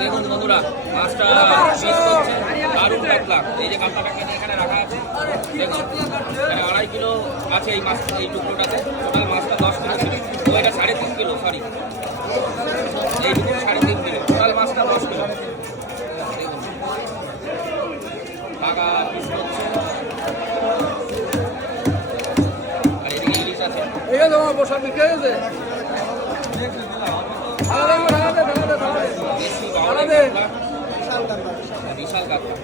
দেখুন বন্ধুরা, মাছটা পিস করছে দারুণ কাতলা। এই যে কাতলাটাকে এখানে রাখা আছে, দেখুন এখানে 2.5 কিলো আছে এই মাছ, এই টুকরোটাতে। টোটাল মাছটা 10 কিলো ছিল, ও এটা 3.5 কিলো, সরি এই টুকরো 3.5 কিলো, টোটাল মাছটা 10 কিলো। দেখুন টাকা পিস করছে। আর এদিকে ইলিশ আছে। বিশাল কাতলা।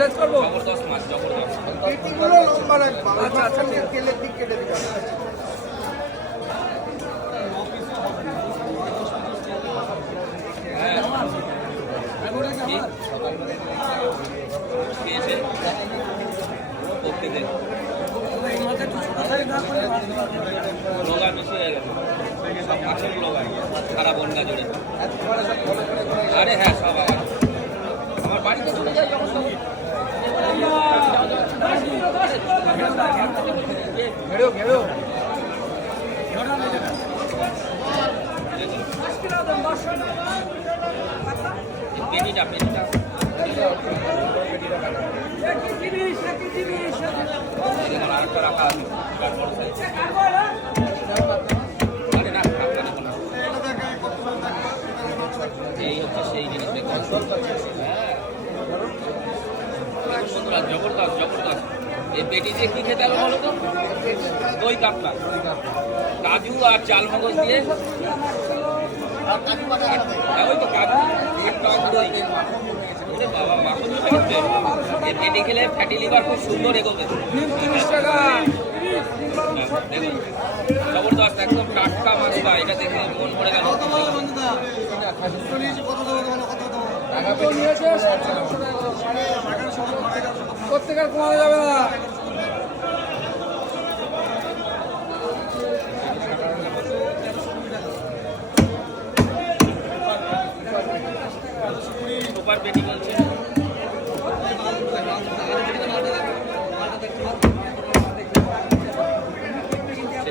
জবরদস্ত মাছ, জবরদস্ত। লোগা বেশি হয়ে গেছে, সব মাছের লোগা সারা বনগা জুড়ে। আরে হ্যাঁ, সব আমার বাড়িতে চলে যায় যখন তখন। পেটিটা পেটিটা আরেকটা রাখা আছে। আরে না, এই হচ্ছে সেই জিনিস। হ্যাঁ বন্ধুরা, জবরদস্ত জবরদস্ত। এই পেটি দিয়ে কি খেতে হবে বলো তো? দই কাতলা, কাজু আর চাল মগজ দিয়ে। ওই তো কাজু আর টক দই। বাবা মাখন এই পেটি খেলে ফ্যাটি লিভার খুব সুন্দর এগোবে। দেখুন জবরদস্ত, একদম টাটকা মাছটা। এটা দেখে মন পড়ে গেল। প্রত্যেকের কমানো যাবে না। সুপার পেটি বলছে।